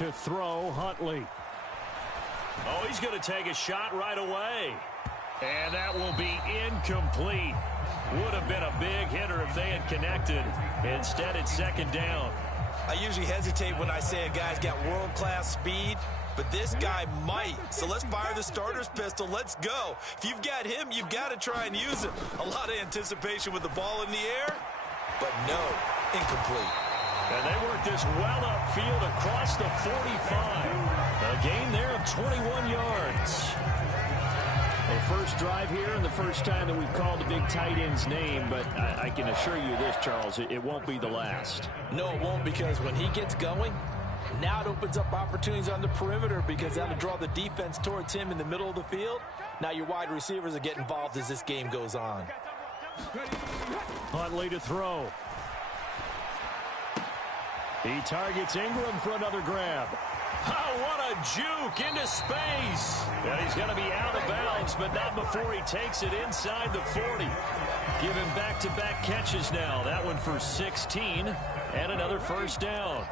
To throw, Huntley. Oh, he's going to take a shot right away. And that will be incomplete. Would have been a big hitter if they had connected. Instead, it's second down. I usually hesitate when I say a guy's got world-class speed, but this guy might. So let's fire the starter's pistol. Let's go. If you've got him, you've got to try and use him. A lot of anticipation with the ball in the air, but no, incomplete. And they work this well upfield across the 45. A gain there of 21 yards. Their first drive here and the first time that we've called the big tight end's name, but I can assure you this, Charles, it won't be the last. No, it won't, because when he gets going, now it opens up opportunities on the perimeter because that'll draw the defense towards him in the middle of the field. Now your wide receivers will get involved as this game goes on. Huntley to throw. He targets Ingram for another grab. Oh, what a juke into space. And he's going to be out of bounds, but not before he takes it inside the 40. Give him back-to-back catches now. That one for 16 and another first down.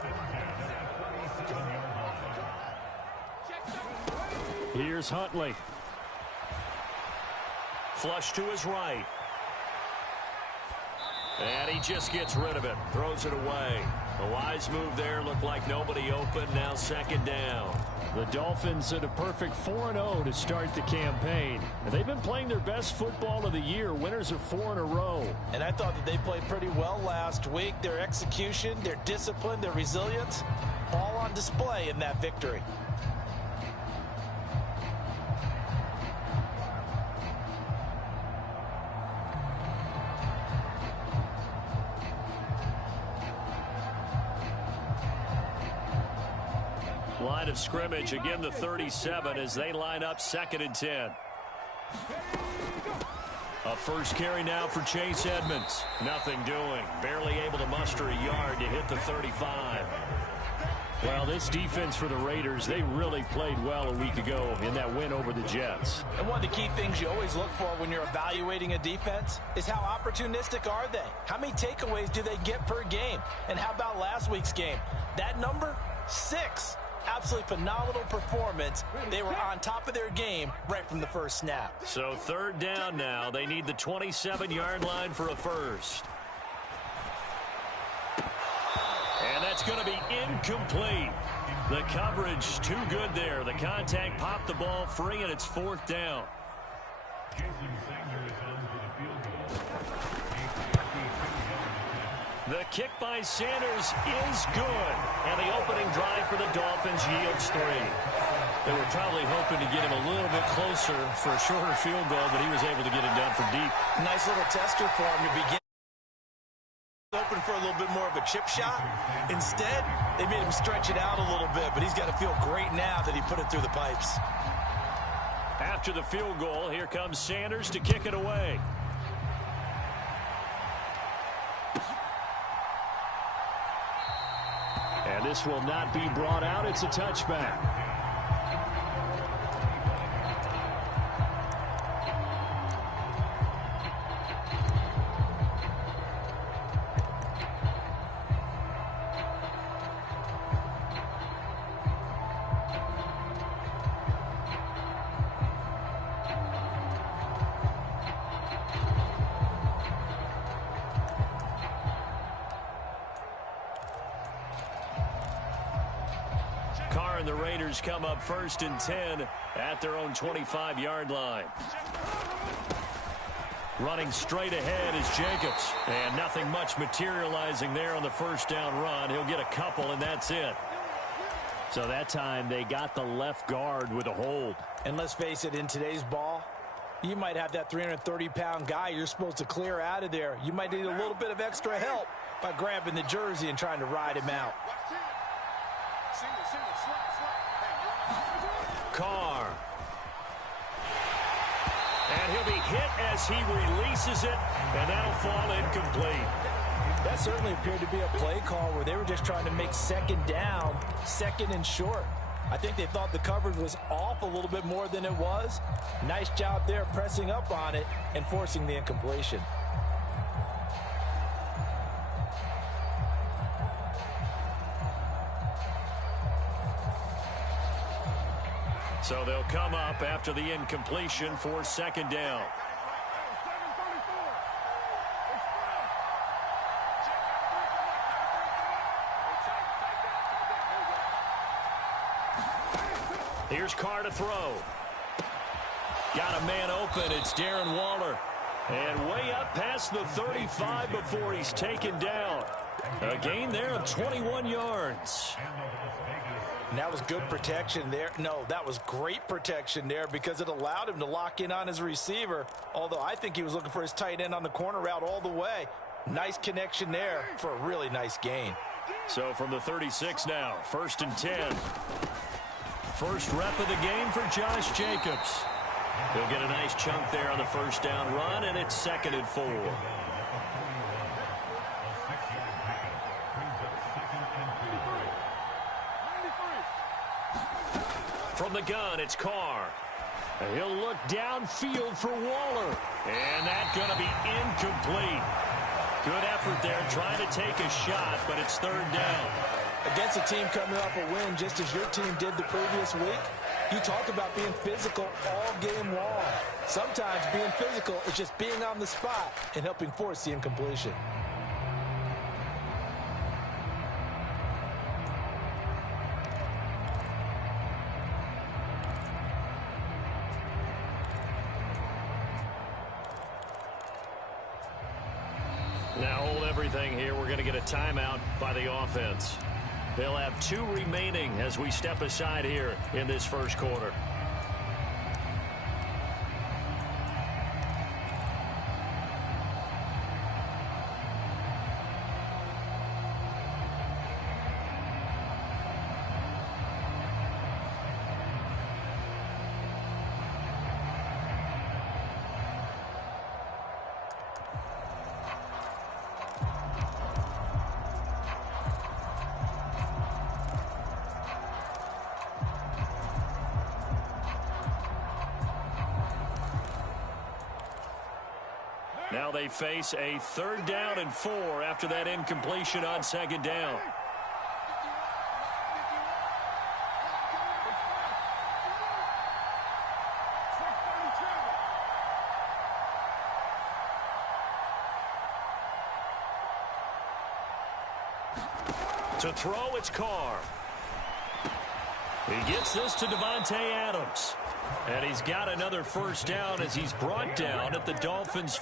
Here's Huntley. Flush to his right. And he just gets rid of it. Throws it away. A wise move there. Looked like nobody open. Now second down. The Dolphins at a perfect 4-0 to start the campaign. And they've been playing their best football of the year. Winners of 4 in a row. And I thought that they played pretty well last week. Their execution, their discipline, their resilience, all on display in that victory. Line of scrimmage, again the 37 as they line up 2nd and 10. A first carry now for Chase Edmonds. Nothing doing. Barely able to muster a yard to hit the 35. Well, this defense for the Raiders, they really played well a week ago in that win over the Jets. And one of the key things you always look for when you're evaluating a defense is how opportunistic are they? How many takeaways do they get per game? And how about last week's game? That number, 6. Absolutely phenomenal performance. They were on top of their game right from the first snap. So third down now. They need the 27-yard line for a first. And that's going to be incomplete. The coverage too good there. The contact popped the ball free, and it's 4th down. The kick by Sanders is good. And the opening drive for the Dolphins yields 3. They were probably hoping to get him a little bit closer for a shorter field goal, but he was able to get it done from deep. Nice little tester for him to begin. Open for a little bit more of a chip shot. Instead, they made him stretch it out a little bit, but he's got to feel great now that he put it through the pipes. After the field goal, here comes Sanders to kick it away. And this will not be brought out. It's a touchback. And the Raiders come up 1st and 10 at their own 25-yard line. Running straight ahead is Jacobs. And nothing much materializing there on the first down run. He'll get a couple, and that's it. So that time they got the left guard with a hold. And let's face it, in today's ball, you might have that 330-pound guy you're supposed to clear out of there. You might need a little bit of extra help by grabbing the jersey and trying to ride him out. Carr. And he'll be hit as he releases it, and that'll fall incomplete. That certainly appeared to be a play call where they were just trying to make second down, 2nd and short. I think they thought the coverage was off a little bit more than it was. Nice job there pressing up on it and forcing the incompletion. So they'll come up after the incompletion for second down. Here's Carr to throw. Got a man open. It's Darren Waller. And way up past the 35 before he's taken down. A gain there of 21 yards. And that was good protection there. No, that was great protection there because it allowed him to lock in on his receiver. Although I think he was looking for his tight end on the corner route all the way. Nice connection there for a really nice gain. So from the 36 now, 1st and 10. First rep of the game for Josh Jacobs. He'll get a nice chunk there on the first down run, and it's 2nd and 4. From the gun, it's Carr. He'll look downfield for Waller. And that's going to be incomplete. Good effort there, trying to take a shot, but it's 3rd down. Against a team coming off a win just as your team did the previous week, you talk about being physical all game long. Sometimes being physical is just being on the spot and helping force the incompletion. Now hold everything here. We're going to get a timeout by the offense. They'll have 2 remaining as we step aside here in this first quarter. Now they face a 3rd down and 4 after that incompletion on 2nd down. To throw, it's Carr. He gets this to Devontae Adams. And he's got another first down as he's brought down at the Dolphins'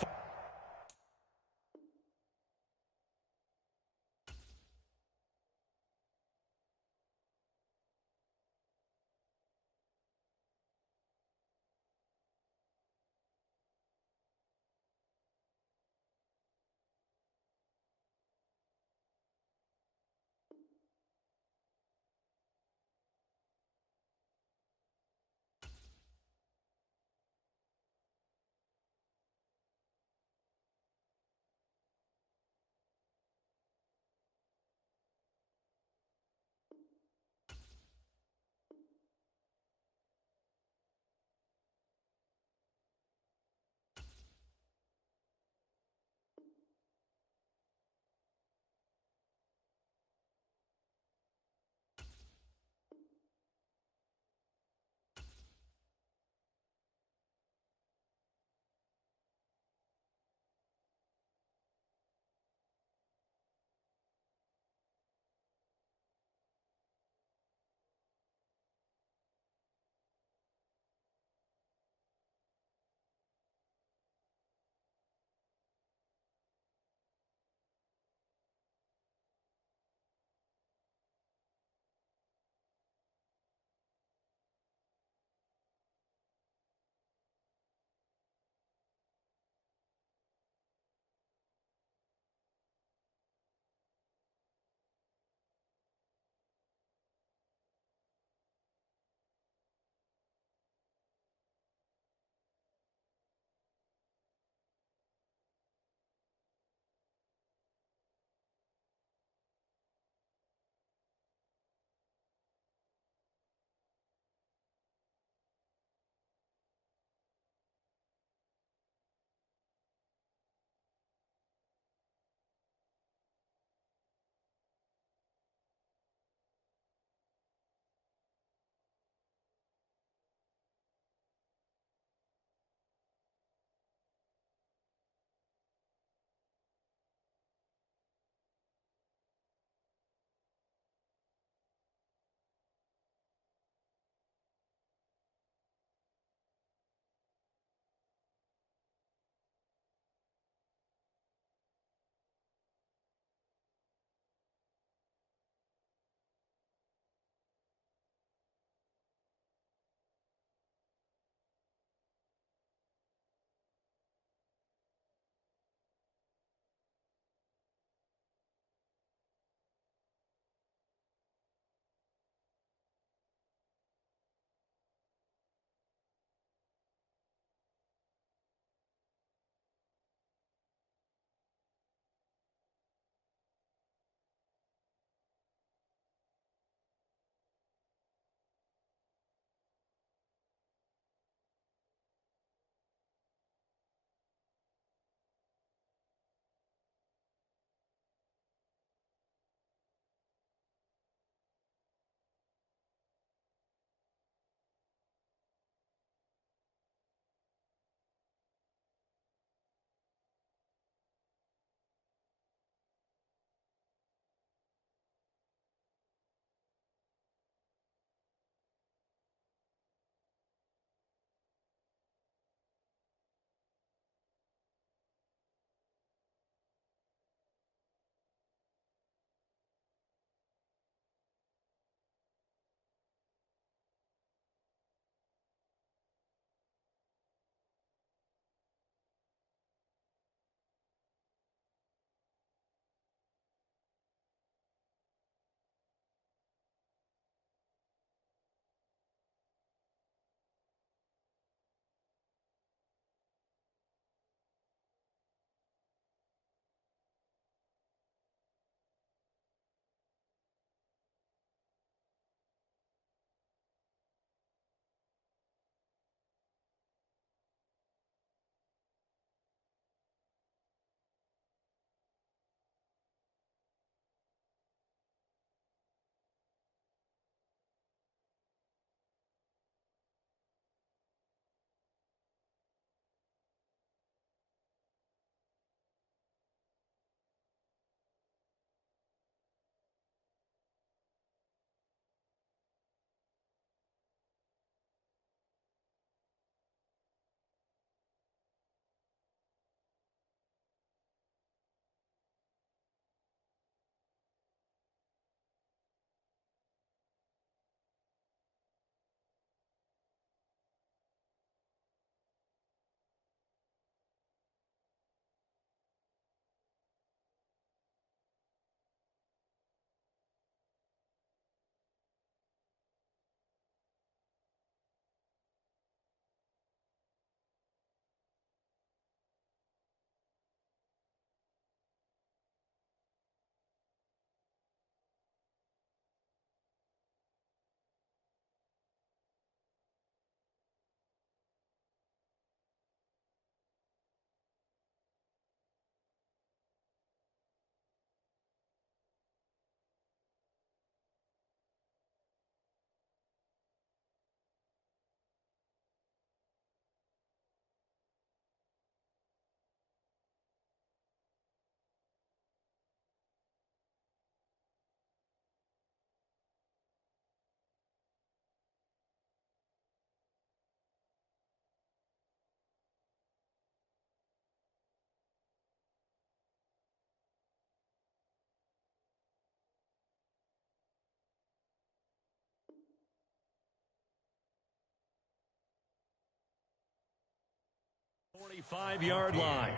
45-yard line.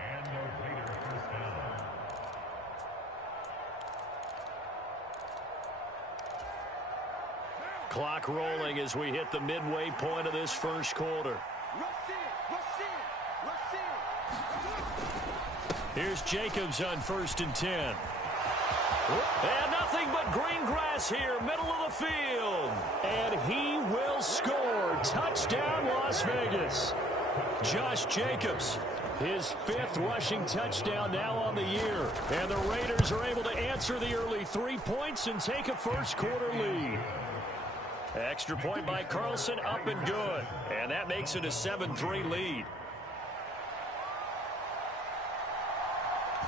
And the Raiders first down. Clock rolling as we hit the midway point of this first quarter. Here's Jacobs on 1st and 10. And nothing but green grass here, middle of the field. And he will score. Touchdown, Las Vegas. Josh Jacobs, his 5th rushing touchdown now on the year. And the Raiders are able to answer the early 3 points and take a first quarter lead. Extra point by Carlson, up and good. And that makes it a 7-3 lead.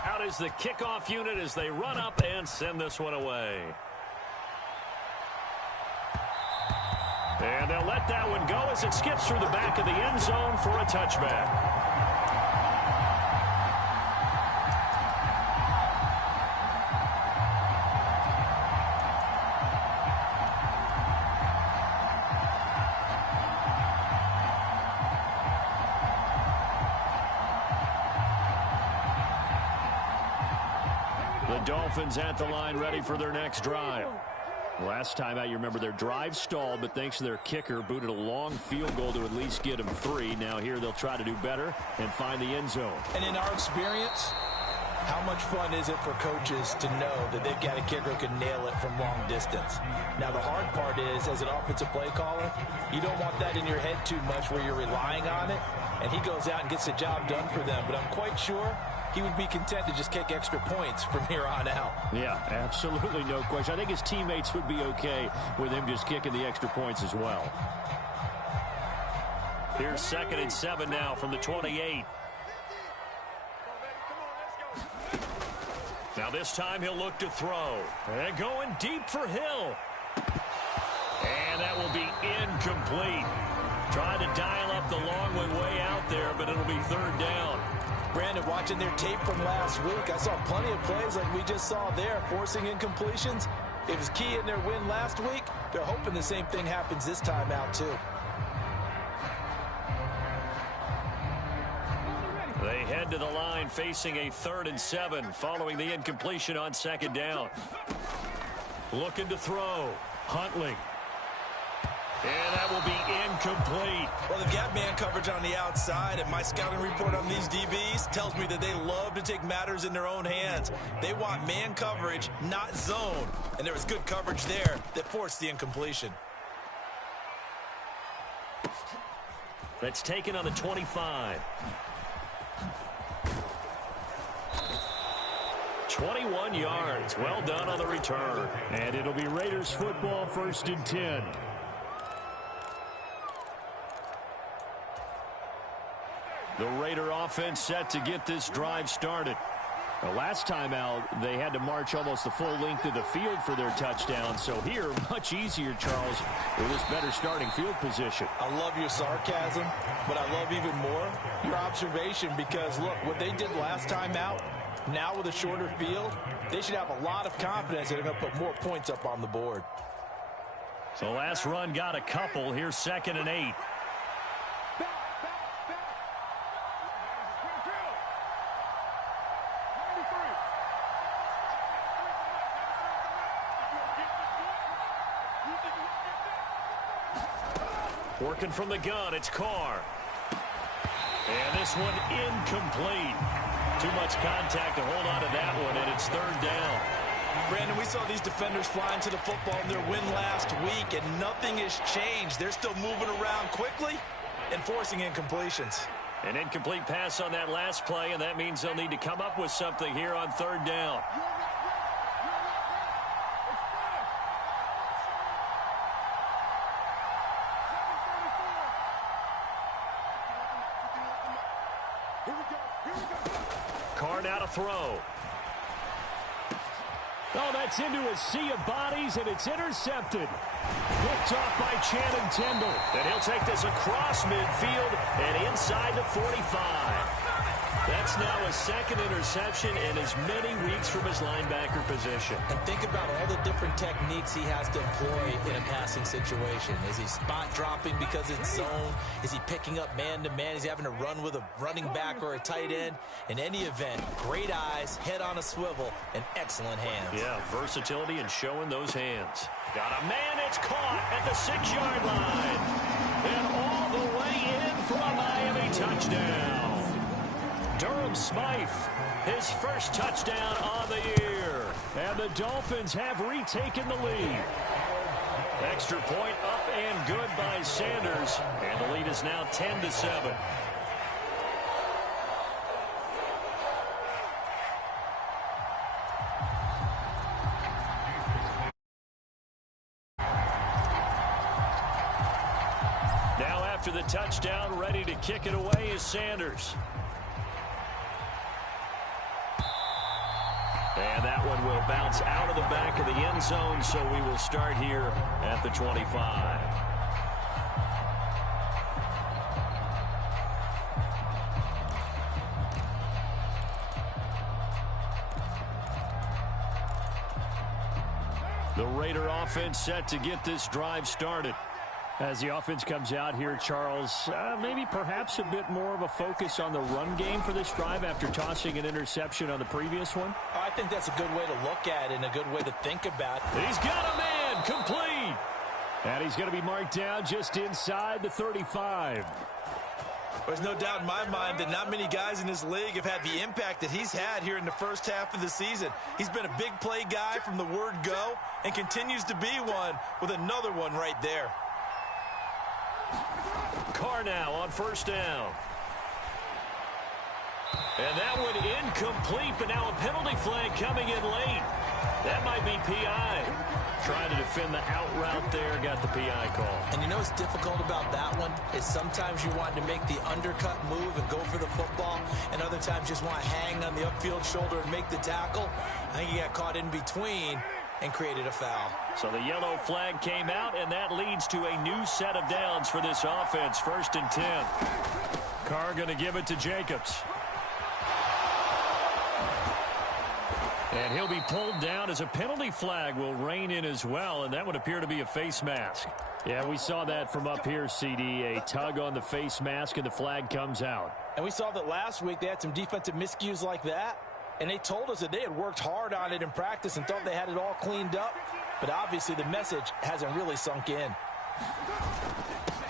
Out is the kickoff unit as they run up and send this one away. And they'll let that one go as it skips through the back of the end zone for a touchback. Dolphins at the line ready for their next drive. Last time out, you remember their drive stalled, but thanks to their kicker, booted a long field goal to at least get them 3. Now here they'll try to do better and find the end zone. And in our experience, how much fun is it for coaches to know that they've got a kicker who can nail it from long distance? Now the hard part is, as an offensive play caller, you don't want that in your head too much where you're relying on it, and he goes out and gets the job done for them. But I'm quite sure he would be content to just kick extra points from here on out. Yeah, absolutely no question. I think his teammates would be okay with him just kicking the extra points as well. Here's 2nd and 7 now from the 28. Now this time he'll look to throw. And going deep for Hill. And that will be incomplete. Tried to dial up the long way out there, but it'll be 3rd down. Brandon, watching their tape from last week, I saw plenty of plays like we just saw there, forcing incompletions. It was key in their win last week. They're hoping the same thing happens this time out, too. They head to the line facing a 3rd and 7 following the incompletion on 2nd down. Looking to throw. Huntley. And that will be incomplete. Well, they've got man coverage on the outside, and my scouting report on these DBs tells me that they love to take matters in their own hands. They want man coverage, not zone. And there was good coverage there that forced the incompletion. That's taken on the 25. 21 yards. Well done on the return. And it'll be Raiders football, 1st and 10. The Raider offense set to get this drive started. The last time out, they had to march almost the full length of the field for their touchdown. So here, much easier, Charles, with this better starting field position. I love your sarcasm, but I love even more your observation because, look, what they did last time out, now with a shorter field, they should have a lot of confidence that they're going to put more points up on the board. So last run got a couple. Here's 2nd and 8. Working from the gun, it's Carr. And this one incomplete. Too much contact to hold on to that one, and it's 3rd down. Brandon, we saw these defenders flying to the football in their win last week, and nothing has changed. They're still moving around quickly and forcing incompletions. An incomplete pass on that last play, and that means they'll need to come up with something here on 3rd down. Carr now to throw. Oh, that's into a sea of bodies, and it's intercepted. Picked off by Channing Tindall. And he'll take this across midfield and inside the 45. That's now a second interception in as many weeks from his linebacker position. And think about all the different techniques he has to employ in a passing situation. Is he spot dropping because it's zone? Is he picking up man-to-man? Is he having to run with a running back or a tight end? In any event, great eyes, head on a swivel, and excellent hands. Yeah, versatility and showing those hands. Got a man, it's caught at the 6-yard line. And all the way in for a Miami touchdown. Durham Smythe, his first touchdown on the year. And the Dolphins have retaken the lead. Extra point up and good by Sanders. And the lead is now 10-7. Now after the touchdown, ready to kick it away is Sanders. And that one will bounce out of the back of the end zone, so we will start here at the 25. The Raider offense set to get this drive started. As the offense comes out here, Charles, maybe perhaps a bit more of a focus on the run game for this drive after tossing an interception on the previous one? I think that's a good way to look at it and a good way to think about it. He's got a man, complete. And he's going to be marked down just inside the 35. There's no doubt in my mind that not many guys in this league have had the impact that he's had here in the first half of the season. He's been a big play guy from the word go and continues to be one with another one right there. Carr now on first down. And that one incomplete, but now a penalty flag coming in late. That might be PI. Trying to defend the out route there, got the PI call. And you know what's difficult about that one is sometimes you want to make the undercut move and go for the football, and other times just want to hang on the upfield shoulder and make the tackle. I think he got caught in between and created a foul. So the yellow flag came out, and that leads to a new set of downs for this offense. 1st and 10. Carr going to give it to Jacobs. And he'll be pulled down as a penalty flag will rein in as well, and that would appear to be a face mask. Yeah, we saw that from up here, CD. A tug on the face mask, and the flag comes out. And we saw that last week they had some defensive miscues like that. And they told us that they had worked hard on it in practice and thought they had it all cleaned up. But obviously the message hasn't really sunk in.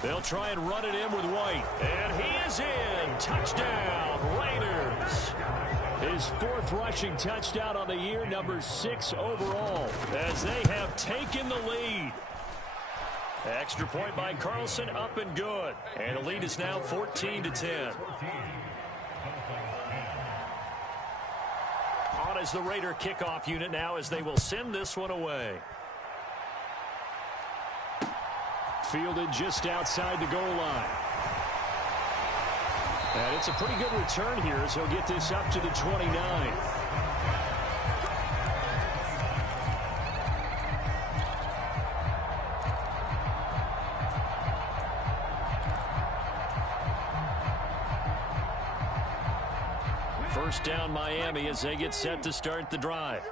They'll try and run it in with White. And he is in. Touchdown, Raiders. His 4th rushing touchdown on the year, number 6 overall. As they have taken the lead. Extra point by Carlson, up and good. And the lead is now 14-10. On as the Raider kickoff unit now as they will send this one away. Fielded just outside the goal line. And it's a pretty good return here as he'll get this up to the 29. First down Miami as they get set to start the drive.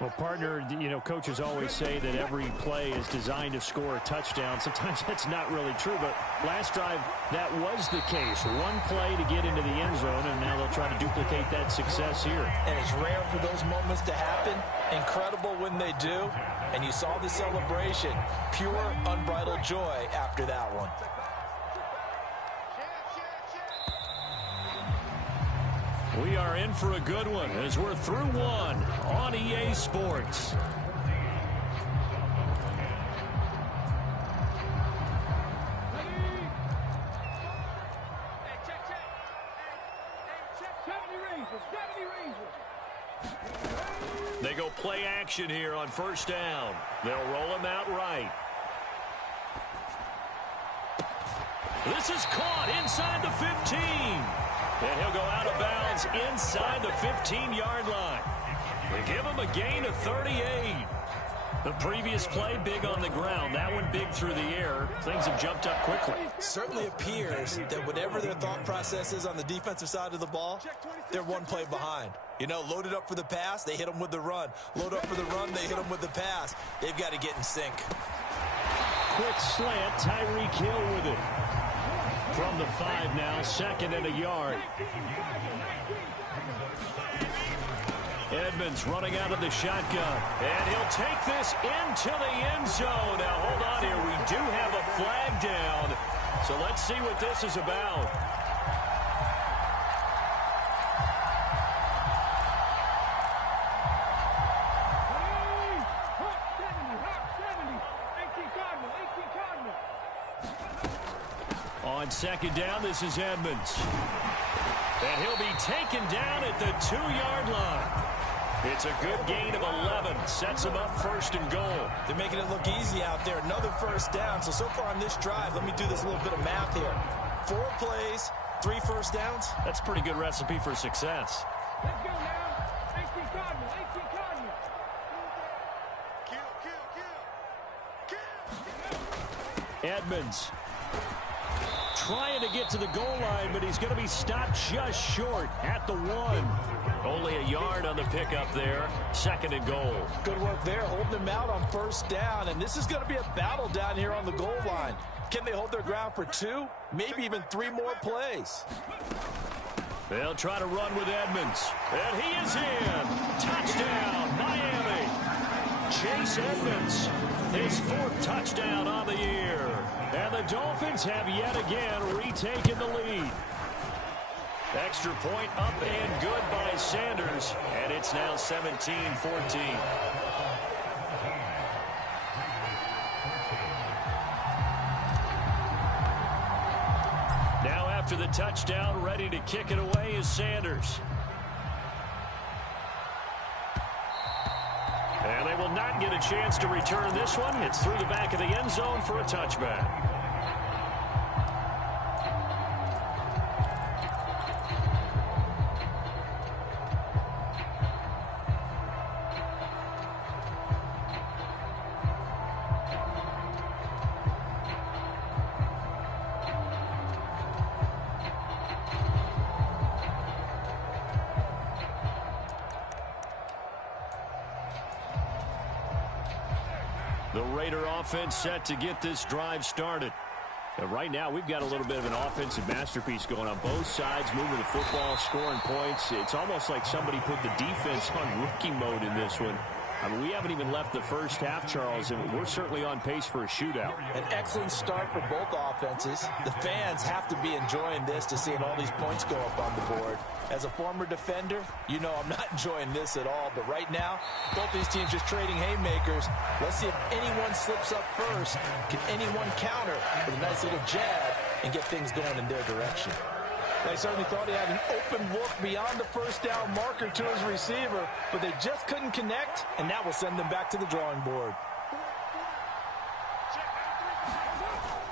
Well, partner, you know, coaches always say that every play is designed to score a touchdown. Sometimes that's not really true, but last drive, that was the case. One play to get into the end zone, and now they'll try to duplicate that success here. And it's rare for those moments to happen. Incredible when they do. And you saw the celebration. Pure, unbridled joy after that one. We are in for a good one as we're through one on EA Sports. They go play action here on first down. They'll roll him out right. This is caught inside the 15. And he'll go out of bounds inside the 15-yard line. They give him a gain of 38. The previous play, big on the ground. That one big through the air. Things have jumped up quickly. Certainly appears that whatever their thought process is on the defensive side of the ball, they're one play behind. You know, loaded up for the pass, they hit them with the run. Load up for the run, they hit them with the pass. They've got to get in sync. Quick slant, Tyreek Hill with it. From the 5 now, 2nd and a yard. Edmonds running out of the shotgun. And he'll take this into the end zone. Now, hold on here. We do have a flag down. So let's see what this is about. On 2nd down, this is Edmonds. And he'll be taken down at the 2-yard line. It's a good gain of 11. Sets him up 1st and goal. They're making it look easy out there. Another 1st down. So far on this drive, let me do this little bit of math here. 4 plays, 3 1st downs. That's a pretty good recipe for success. Let's go now. 18 Cardinal, 18 Cardinal. Edmonds trying to get to the goal line, but he's going to be stopped just short at the 1. Only a yard on the pickup there. 2nd and goal. Good work there, holding them out on 1st down. And this is going to be a battle down here on the goal line. Can they hold their ground for 2, maybe even 3 more plays? They'll try to run with Edmonds. And he is in. Touchdown, Miami. Chase Edmonds, his 4th touchdown on the year. And the Dolphins have yet again retaken the lead. Extra point up and good by Sanders. And it's now 17-14. Now after the touchdown, ready to kick it away is Sanders. And they will not get a chance to return this one. It's through the back of the end zone for a touchback. The Raider offense set to get this drive started. Right now, we've got a little bit of an offensive masterpiece going on both sides, moving the football, scoring points. It's almost like somebody put the defense on rookie mode in this one. I mean, we haven't even left the first half, Charles, and we're certainly on pace for a shootout. An excellent start for both offenses. The fans have to be enjoying this to seeing all these points go up on the board. As a former defender, you know I'm not enjoying this at all. But right now, both these teams just trading haymakers. Let's see if anyone slips up first. Can anyone counter with a nice little jab and get things going in their direction? They certainly thought he had an open look beyond the 1st down marker to his receiver, but they just couldn't connect, and that will send them back to the drawing board.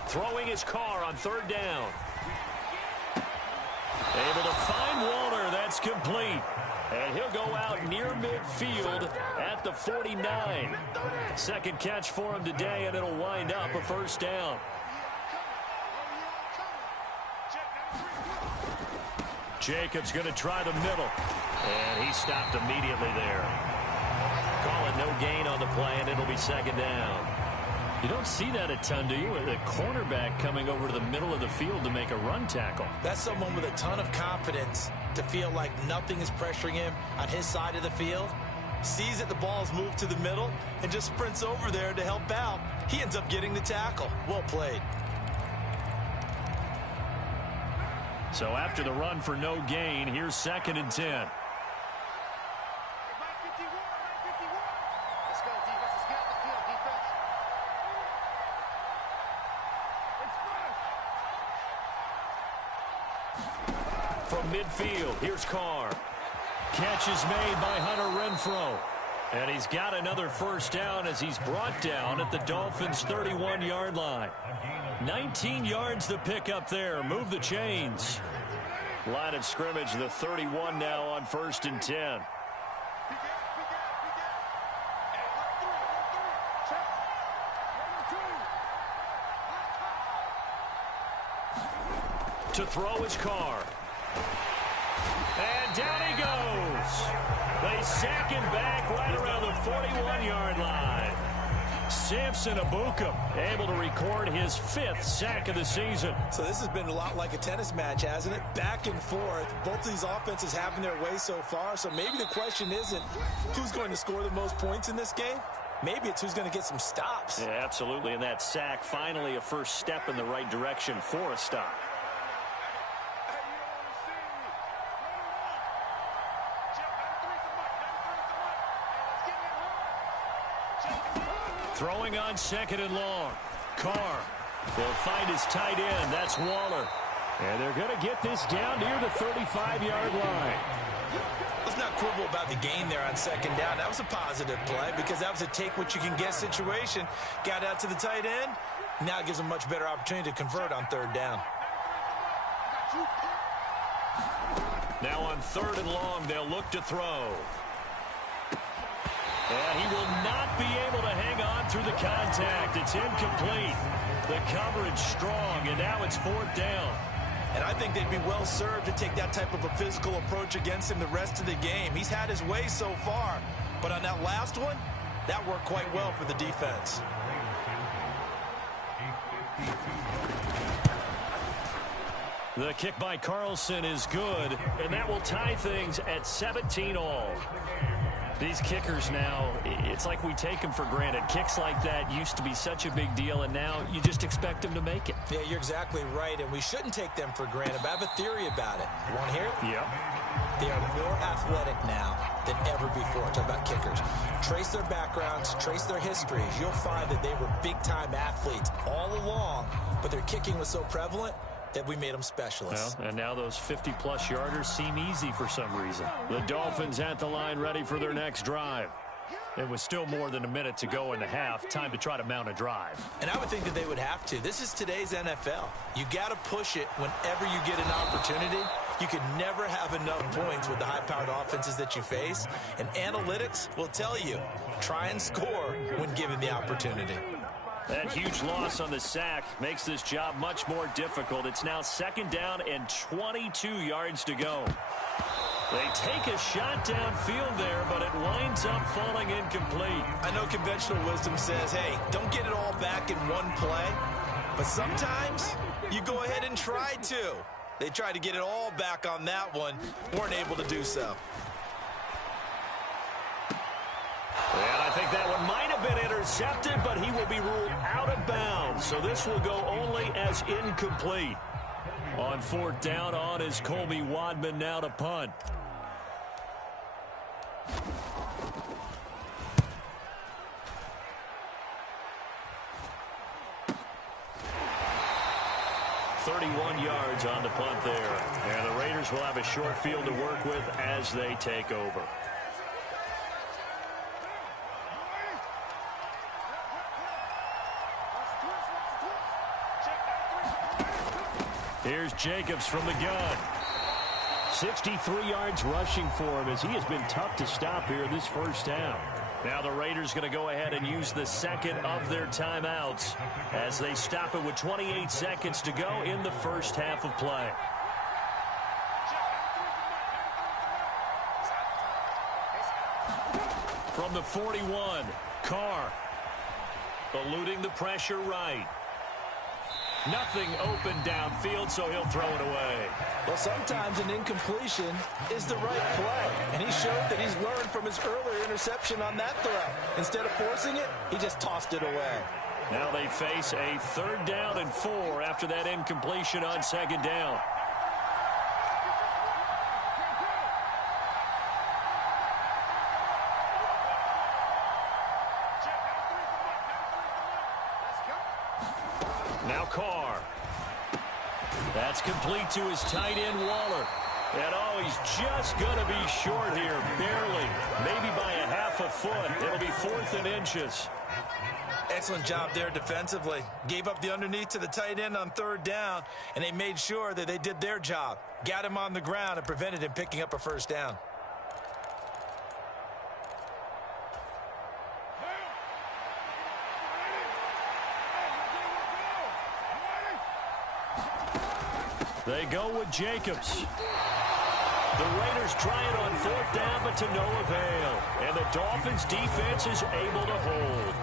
Throwing his car on 3rd down. Able to find Walter. That's complete. And he'll go out near midfield at the 49. 2nd catch for him today, and it'll wind up a 1st down. Jacobs going to try the middle. And he stopped immediately there. Call it no gain on the play, and it'll be 2nd down. You don't see that a ton, do you? The cornerback coming over to the middle of the field to make a run tackle. That's someone with a ton of confidence to feel like nothing is pressuring him on his side of the field. Sees that the ball's moved to the middle and just sprints over there to help out. He ends up getting the tackle. Well played. So after the run for no gain, here's 2nd and 10. From midfield, here's Carr. Catch is made by Hunter Renfrow. And he's got another 1st down as he's brought down at the Dolphins' 31-yard line. 19 yards to pick up there. Move the chains. Line of scrimmage, the 31 now on 1st and 10. To throw his car. And down he goes. They sack him back right around the 41-yard line. Samson Abukum able to record his 5th sack of the season. So this has been a lot like a tennis match, hasn't it? Back and forth. Both of these offenses having their way so far. So maybe the question isn't who's going to score the most points in this game. Maybe it's who's going to get some stops. Yeah, absolutely. And that sack, finally a first step in the right direction for a stop. Throwing on 2nd and long. Carr will find his tight end. That's Waller. And they're going to get this down near the 35-yard line. Let's not quibble about the gain there on 2nd down. That was a positive play because that was a take-what-you-can-get situation. Got out to the tight end. Now it gives them a much better opportunity to convert on 3rd down. Now on 3rd and long, they'll look to throw. And he will not be able to hang on through the contact. It's incomplete. The coverage strong, and now it's 4th down. And I think they'd be well served to take that type of a physical approach against him the rest of the game. He's had his way so far, but on that last one, that worked quite well for the defense. The kick by Carlson is good, and that will tie things at 17 all. These kickers now, it's like we take them for granted. Kicks like that used to be such a big deal, and now you just expect them to make it. Yeah, you're exactly right, and we shouldn't take them for granted, but I have a theory about it. You want to hear it? Yeah. They are more athletic now than ever before. Talk about kickers. Trace their backgrounds, trace their histories. You'll find that they were big-time athletes all along, but their kicking was so prevalent that we made them specialists. Well, and now those 50-plus yarders seem easy for some reason. The Dolphins at the line ready for their next drive. It was still more than a minute to go in the half. Time to try to mount a drive. And I would think that they would have to. This is today's NFL. You got to push it whenever you get an opportunity. You can never have enough points with the high-powered offenses that you face. And analytics will tell you, try and score when given the opportunity. That huge loss on the sack makes this job much more difficult. It's now 2nd down and 22 yards to go. They take a shot downfield there, but it winds up falling incomplete. I know conventional wisdom says, hey, don't get it all back in one play. But sometimes you go ahead and try to. They tried to get it all back on that one, weren't able to do so. And I think that one might have been intercepted, but he will be ruled out of bounds. So this will go only as incomplete. On 4th down, on is Colby Wadman now to punt. "31 yards on the punt there. And the Raiders will have a short field to work with as they take over. Here's Jacobs from the gun. 63 yards rushing for him as he has been tough to stop here this first half. Now the Raiders going to go ahead and use the second of their timeouts as they stop it with 28 seconds to go in the first half of play. From the 41, Carr eluding the pressure right. Nothing open downfield, so he'll throw it away. Well, sometimes an incompletion is the right play, and he showed that he's learned from his earlier interception on that throw. Instead of forcing it, he just tossed it away. Now they face a 3rd down and 4 after that incompletion on 2nd down. Now Carr. That's complete to his tight end, Waller. And oh, he's just going to be short here, barely. Maybe by a half a foot. It'll be 4th and inches. Excellent job there defensively. Gave up the underneath to the tight end on 3rd down, and they made sure that they did their job. Got him on the ground and prevented him picking up a 1st down. They go with Jacobs. The Raiders try it on 4th down, but to no avail. And the Dolphins' defense is able to hold.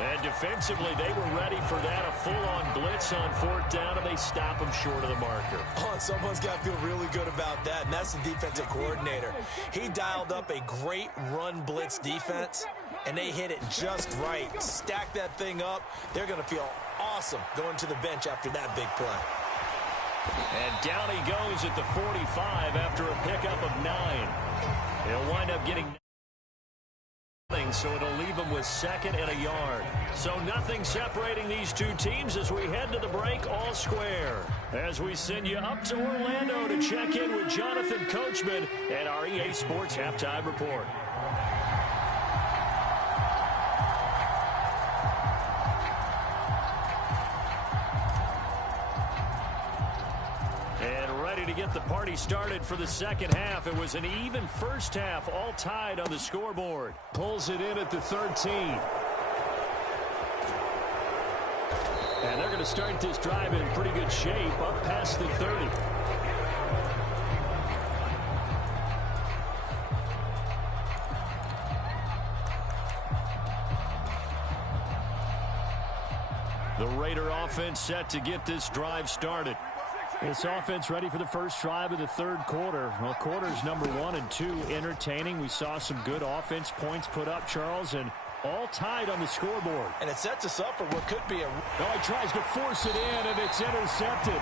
And defensively, they were ready for that, a full-on blitz on 4th down, and they stop them short of the marker. Oh, and someone's got to feel really good about that, and that's the defensive coordinator. He dialed up a great run blitz defense, and they hit it just right. Stack that thing up. They're going to feel awesome going to the bench after that big play. And down he goes at the 45 after a pickup of 9. He'll wind up getting nothing, so it'll leave him with 2nd and a yard. So nothing separating these two teams as we head to the break, all square. As we send you up to Orlando to check in with Jonathan Coachman and our EA Sports Halftime Report. To get the party started for the second half. It was an even first half, all tied on the scoreboard. Pulls it in at the 13. And they're going to start this drive in pretty good shape, up past the 30. The Raider offense set to get this drive started. This offense ready for the first drive of the third quarter. Well, quarters number 1 and 2 entertaining. We saw some good offense points put up, Charles, and all tied on the scoreboard. And it sets us up for what could be a... Oh, he tries to force it in, and it's intercepted.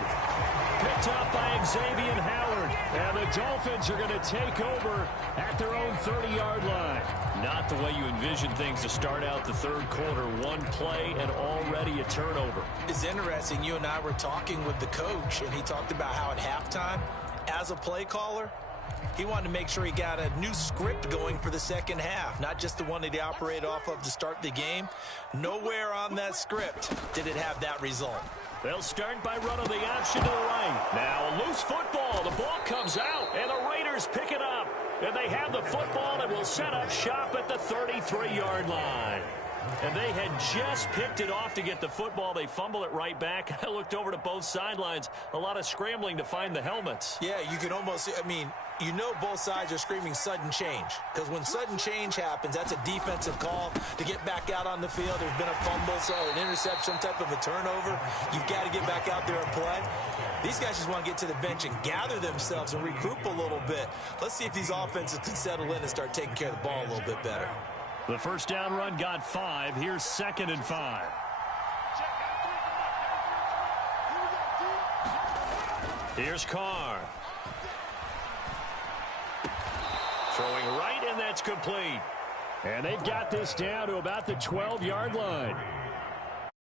Picked up by Xavier Howard. And the Dolphins are going to take over at their own 30-yard line. Not the way you envision things to start out the third quarter. One play and already a turnover. It's interesting. You and I were talking with the coach, and he talked about how at halftime, as a play caller, he wanted to make sure he got a new script going for the second half, not just the one that he operated off of to start the game. Nowhere on that script did it have that result. They'll start by running the option to the right. Now a loose football. The ball comes out, and the Raiders pick it up. And they have the football and will set up shop at the 33-yard line. And they had just picked it off to get the football. They fumble it right back. I looked over to both sidelines. A lot of scrambling to find the helmets. Yeah, you can almost, I mean, you know both sides are screaming sudden change. Because when sudden change happens, that's a defensive call to get back out on the field. There's been a fumble, so an interception, some type of a turnover. You've got to get back out there and play. These guys just want to get to the bench and gather themselves and regroup a little bit. Let's see if these offenses can settle in and start taking care of the ball a little bit better. The first down run got 5. Here's 2nd and 5. Here's Carr. Throwing right, and that's complete. And they've got this down to about the 12-yard line.